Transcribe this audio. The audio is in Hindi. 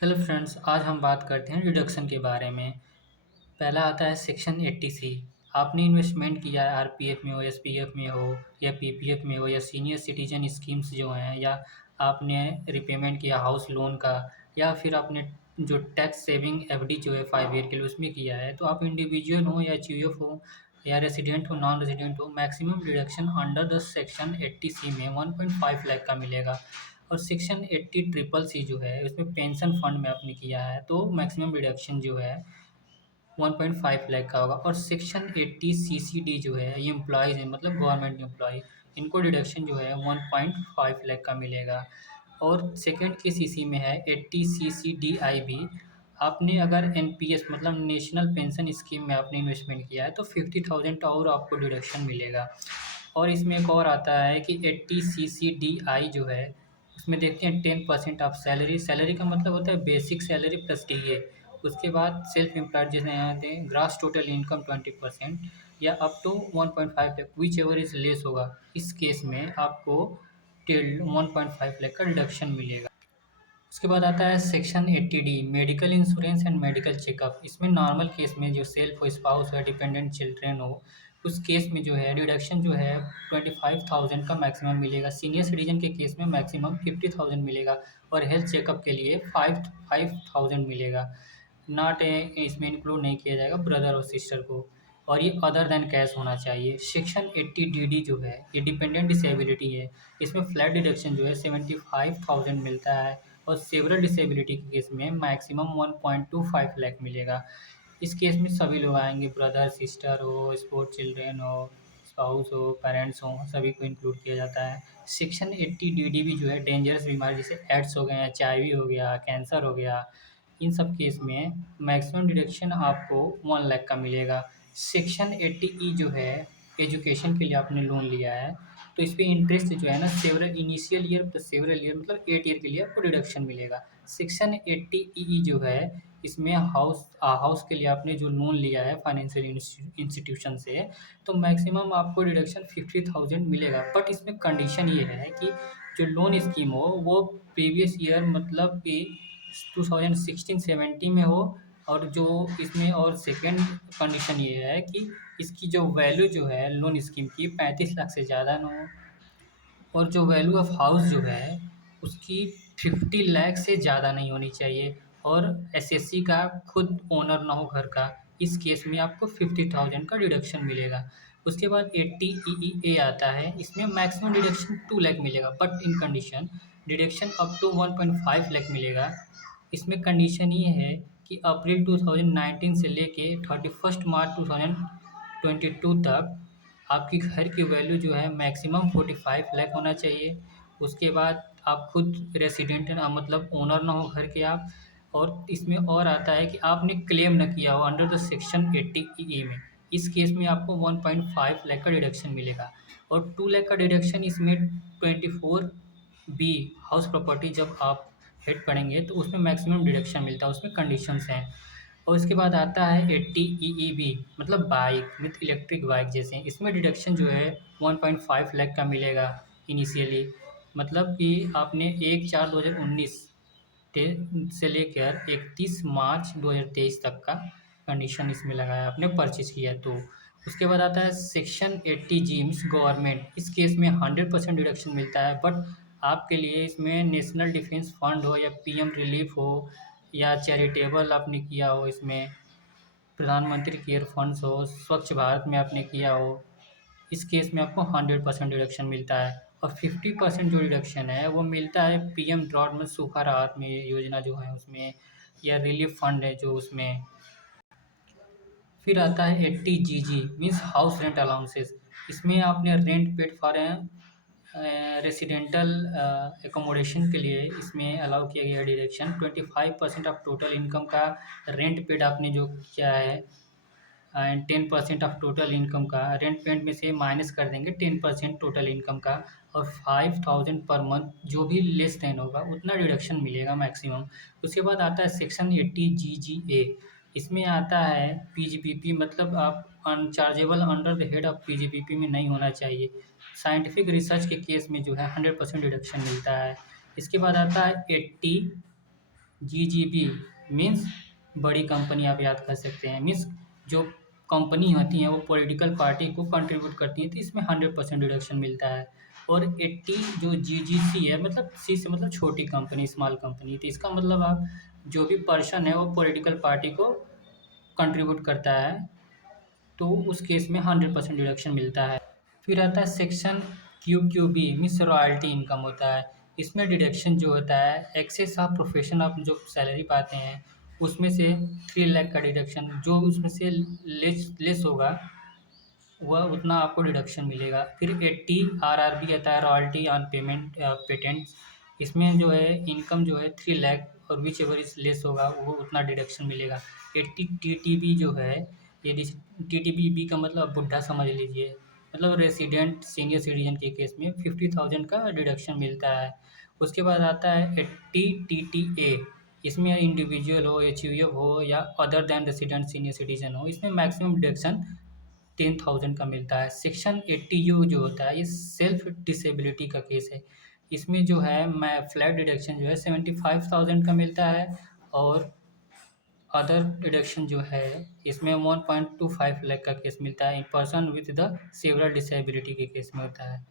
हेलो फ्रेंड्स, आज हम बात करते हैं डिडक्शन के बारे में। पहला आता है सेक्शन 80C। आपने इन्वेस्टमेंट किया है आरपीएफ में हो, एसपीएफ में हो या पीपीएफ में हो या सीनियर सिटीजन स्कीम्स जो हैं, या आपने रिपेमेंट किया हाउस लोन का, या फिर आपने जो टैक्स सेविंग एफडी जो है 5 ईयर के लिए उसमें किया है, तो आप इंडिविजुअल हो या एचयूएफ हो या रेसिडेंट हो नॉन रेसिडेंट हो, maximum deduction under the section 80C में 1.5 लाख का मिलेगा। और सेक्शन 80 ट्रिपल सी जो है उसमें पेंशन फंड में आपने किया है तो मैक्सिमम डिडक्शन जो है 1.5 लाख का होगा। और सेक्शन 80 सीसीडी जो है ये एम्प्लॉयज़ हैं, मतलब गवर्नमेंट एम्प्लॉय, इनको डिडक्शन जो है 1.5 लाख का मिलेगा। और सेकंड के सीसी में है 80 सीसीडीआईबी। आपने अगर एनपीएस मतलब नेशनल पेंशन स्कीम में आपने इन्वेस्टमेंट किया है तो 50,000 और आपको डिडक्शन मिलेगा। और इसमें एक और आता है कि 80 सीसीडीआई जो है उसमें देखते हैं 10% ऑफ सैलरी। सैलरी का मतलब होता है बेसिक सैलरी प्लस डीए। उसके बाद सेल्फ एम्प्लॉयड जिसमें यहाँ आते हैं ग्रॉस टोटल इनकम 20% या up to 1.5 lakh, whichever is less होगा। इस केस में आपको टिल 1.5 लाख का डिडक्शन मिलेगा। उसके बाद आता है section 80D, medical insurance and medical checkup. इसमें नॉर्मल केस में जो सेल्फ हो, स्पाउस हो, डिपेंडेंट चिल्ड्रेन हो, उस केस में जो है डिडक्शन जो है 25,000 का मैक्सिमम मिलेगा। सीनियर सिटीजन के केस में मैक्सिमम 50,000 मिलेगा। और हेल्थ चेकअप के लिए 5,000 मिलेगा। नॉट इसमें इंक्लूड नहीं किया जाएगा ब्रदर और सिस्टर को। और ये अदर देन कैश होना चाहिए। सेक्शन 80DD जो है ये डिपेंडेंट डिसेबिलिटी है। इसमें फ्लैट डिडक्शन जो है 75,000 मिलता है। और सेवरल डिसेबिलिटी के केस में मैक्सिमम 1.25 लाख मिलेगा। इस केस में सभी लोग आएंगे, ब्रदर सिस्टर हो, स्पोर्ट चिल्ड्रेन हो, स्पाउस हो, पेरेंट्स हो, सभी को इंक्लूड किया जाता है। सेक्शन 80DD भी जो है डेंजरस बीमारी जैसे एड्स हो गए, एचआईवी हो गया, कैंसर हो गया, इन सब केस में मैक्सिमम डिडक्शन आपको 1 लाख का मिलेगा। सेक्शन 80E जो है एजुकेशन के लिए आपने लोन लिया है तो इस पे इंटरेस्ट जो है ना several initial year plus several year मतलब 8 ईयर के लिए आपको डिडक्शन मिलेगा। सेक्शन 80EE जो है इसमें हाउस के लिए आपने जो लोन लिया है फाइनेंशियल इंस्टीट्यूशन से, तो मैक्सिमम आपको डिडक्शन 50,000 मिलेगा। बट इसमें कंडीशन ये है कि जो लोन स्कीम हो वो प्रीवियस ईयर मतलब कि 2016-17 में हो। और जो इसमें और सेकंड कंडीशन ये है कि इसकी जो वैल्यू जो है लोन स्कीम की 35 लाख से ज़्यादा ना हो। और जो वैल्यू ऑफ हाउस जो है उसकी 50 लाख से ज़्यादा नहीं होनी चाहिए। और एसएससी का खुद ओनर ना हो घर का, इस केस में आपको 50,000 का डिडक्शन मिलेगा। उसके बाद 80EE आता है, इसमें मैक्सिमम डिडक्शन 2 लाख मिलेगा but in condition deduction up to 1.5 lakh मिलेगा। इसमें कंडीशन ये है कि अप्रैल 2019 से लेके 31 मार्च 2022 तक आपकी घर की वैल्यू जो है मैक्सिमम 45 लाख होना चाहिए। उसके बाद आप खुद रेसिडेंट ना मतलब ओनर ना हो घर के आप। और इसमें और आता है कि आपने क्लेम ना किया हो अंडर द सेक्शन 80 में, इस केस में आपको 1.5 लाख का डिडक्शन मिलेगा। और 2 लाख का डिडक्शन इसमें 24B हाउस प्रॉपर्टी जब आप हेड पढ़ेंगे तो उसमें मैक्सिमम डिडक्शन मिलता है, उसमें कंडीशंस हैं। और उसके बाद आता है 80EEB मतलब बाइक विथ इलेक्ट्रिक बाइक जैसे, इसमें डिडक्शन जो है 1.5 लाख का मिलेगा इनिशियली। मतलब कि आपने 1/4/2019 से लेकर 31 मार्च 2023 तक का कंडीशन इसमें लगाया आपने परचेज किया तो। उसके बाद आता है सेक्शन 80G मीन्स गवर्नमेंट। इस केस में 100% डिडक्शन मिलता है बट आपके लिए इसमें नेशनल डिफेंस फंड हो या पीएम रिलीफ हो या चैरिटेबल आपने किया हो, इसमें प्रधानमंत्री केयर फंड्स हो, स्वच्छ भारत में आपने किया हो, इस केस में आपको 100% डिडक्शन मिलता है। और 50% जो डिडक्शन है वो मिलता है पीएम ड्रॉट में सूखा राहत में योजना जो है उसमें, या रिलीफ फंड है जो उसमें। फिर आता है 80GG means house rent allowances. इसमें आपने rent paid for residential accommodation के लिए इसमें अलाउ किया गया है डिडक्शन 25% ऑफ टोटल इनकम का। रेंट पेड आपने जो किया है एंड 10% ऑफ टोटल इनकम का, रेंट पेमेंट में से माइनस कर देंगे 10% टोटल इनकम का। और 5,000 पर मंथ जो भी लेस देन होगा उतना डिडक्शन मिलेगा मैक्सिमम। उसके बाद आता है सेक्शन 80GGA। इसमें आता है पीजीपीपी मतलब आप अनचार्जेबल under the head of PGPP में नहीं होना चाहिए। साइंटिफिक रिसर्च के केस में जो है 100% डिडक्शन मिलता है। इसके बाद आता है 80 जीजीबी मीन्स बड़ी कंपनी आप याद कर सकते हैं, मीन्स जो कंपनी होती हैं वो पॉलिटिकल पार्टी को कंट्रीब्यूट करती हैं, तो इसमें 100% डिडक्शन मिलता है। और 80 जो जीजीसी है, मतलब सी से मतलब छोटी कंपनी, स्मॉल कंपनी, तो इसका मतलब आप जो भी पर्सन है वो पॉलिटिकल पार्टी को कंट्रीब्यूट करता है, तो उस केस में 100% डिडक्शन मिलता है। फिर आता है section Q B, means royalty income होता है। इसमें डिडक्शन जो होता है, एक्सेस ऑफ प्रोफेशन, आप जो सैलरी पाते हैं उसमें से 3 लाख का डिडक्शन, जो उसमें से लेस लेस होगा वह उतना आपको डिडक्शन मिलेगा। फिर 80 आरआरबी आता है, रॉयल्टी ऑन पेमेंट पेटेंट्स। इसमें जो है इनकम जो है 3 लाख और विच एवर इज लेस होगा वो उतना डिडक्शन मिलेगा। 80 टीटीबी जो है, ये टीटीबी का मतलब बुढ़ा समझ लीजिए, मतलब रेसिडेंट सीनियर सिटीजन के केस में 50,000 का डिडक्शन मिलता है। उसके बाद आता है 80 टीटीए। इसमें इंडिविजुअल हो, एचयूएफ हो या other than resident senior citizen हो, इसमें मैक्सिमम डिडक्शन 10,000 का मिलता है। सेक्शन 80 यू जो होता है, ये सेल्फ डिसेबिलिटी का केस है। इसमें जो है मैं फ्लैट डिडक्शन जो है 75,000 का मिलता है, और अदर डिडक्शन जो है इसमें 1.25 लाख का केस मिलता है, in person with the several disability के केस में होता है।